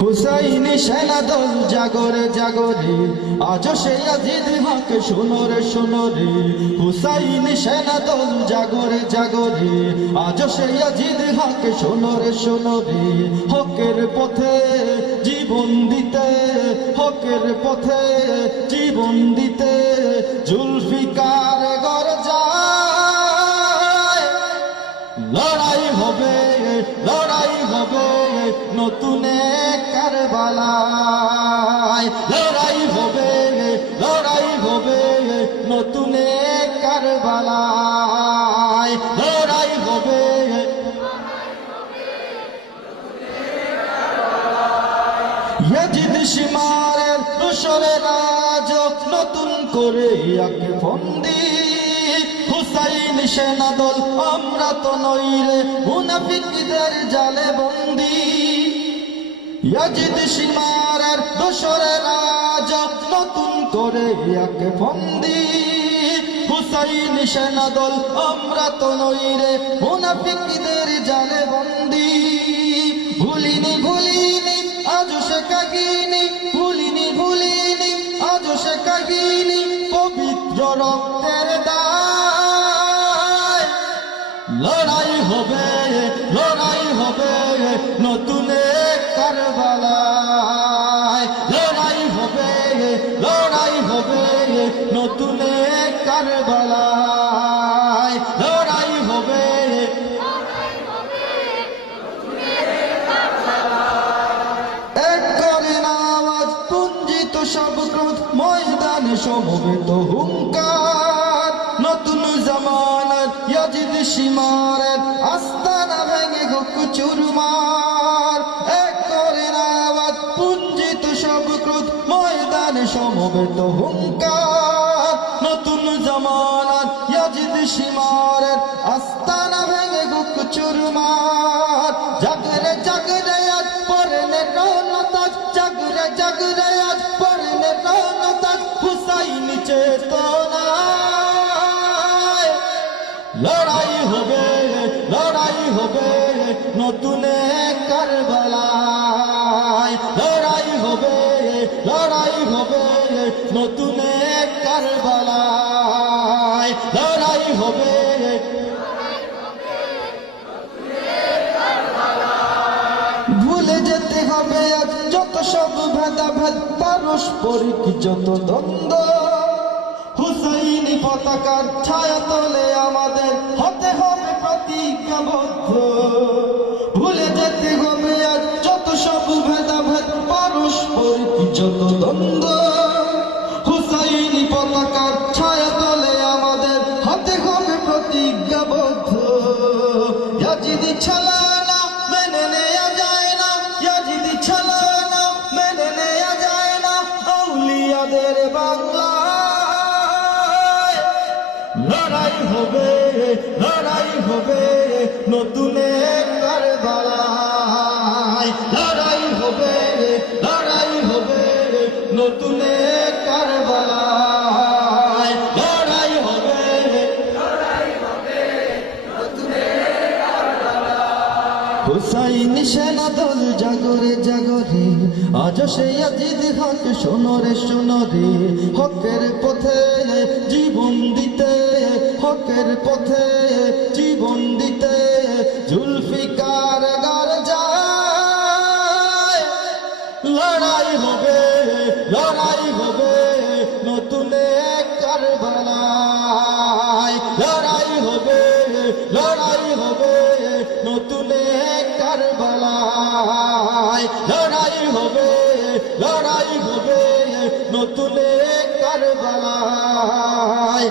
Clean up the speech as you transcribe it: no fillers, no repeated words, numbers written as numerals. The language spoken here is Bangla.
হুসাইনি সেনাদল জাগরে জাগরে, আজ সেই আজিদ হক শোনরে শোনরে। হুসাইনি সেনাদল জাগরে জাগরে, আজ সেই আজিদ হক শোনরে শোনরে। হকের পথে জীবন দিতে, হকের পথে জীবন দিতে, জুলফিকার গর্জায়। লড়াই হবে, লড়াই হবে নতুন কারবালায়। লড়াই হবে, লড়াই হবে নতুন কারবালায়। লড়াই হবে, ইয়াজিদ শিমারের দোসরে রাজ নতুন করে আকে ফন্দি। হুসাইন সেনাদল আমরা তো নই রে মুনাফিকদের জালে বন্দি। ইয়াজিদ শিমারের দোসরে রাজ নতুন করে আকে ফন্দি। হুসাইন সেনাদল আমরা তো নই রে মুনাফিকদের জালে বন্দি। ভুলিনি ভুলিনি আজও সে কাহিনী, ভুলিনি ভুলিনি আজও সে কাহিনী, পবিত্র রক্তের দায়। লড়াই হবে, লড়াই হবে নতুন কারবালায়। লড়াই হবে, লড়াই হবে নতুন কারবালায়। লড়াই হবে, এক করে আওয়াজ পুঞ্জিত সব ক্রোধ, ময়দানে সমবেত হুঙ্কার। নতুন জামানার ইয়াজিদ শিমারের আস্তানা ভেঙে হোক চুরমার। এক করে আওয়াজ পুঞ্জিত সব ক্রোধ, ময়দানে সমবেত হুঙ্কার। নতুন জামানার ইয়াজিদ শিমারের আস্তানা ভেঙে হোক চুরমার। জাগরে জাগরে আজ পরনে রওনতাজ, জাগরে জাগরে আজ পরনে রওনতাজ, হুসাইনি চেতনায়। লড়াই হবে, লড়াই হবে নতুন কারবালায়। লড়াই হবে, লড়াই হবে নতুন কারবালায়। লড়াই হবে, ভুলে যেতে হবে আজ যত সব ভেদাভেদ, পারস্পরিক যত দ্বন্দ্ব। হুসাইনি পতাকার ছায়া তলে আমাদের হতে হবে প্রতিজ্ঞাবদ্ধ। ভুলে যেতে হবে আজ যত সব ভেদাভেদ, পারস্পরিক যত দ্বন্দ্ব। হুসাইনি পতাকার ছায়া তলে আমাদের হতে হবে প্রতিজ্ঞাবদ্ধ। ইয়াজিদি ছালানা মেনে নেয়া যায় না, ইয়াজিদি ছালানা মেনে নেয়া যায় না আউলিয়াদের বাংলায়। লড়াই হবে, লড়াই হবে নতুন কারবালায়। লড়াই হবে, লড়াই হবে নতুন কারবালায়। লড়াই হবে, হুসাইনি সেনাদল জাগরে জাগরে, আজ সেই আজিদ হক শোনরে শোনরে। হকের পথে জীবন দিতে, হকের পথে জীবন দিতে, জুলফিকার গর্জায়। লড়াই হবে, লড়াই হবে নতুন কারবালায়। লড়াই হবে, লড়াই হবে নতুন কারবালায়। লড়াই হবে, লড়াই হবে নতুন কারবালায়।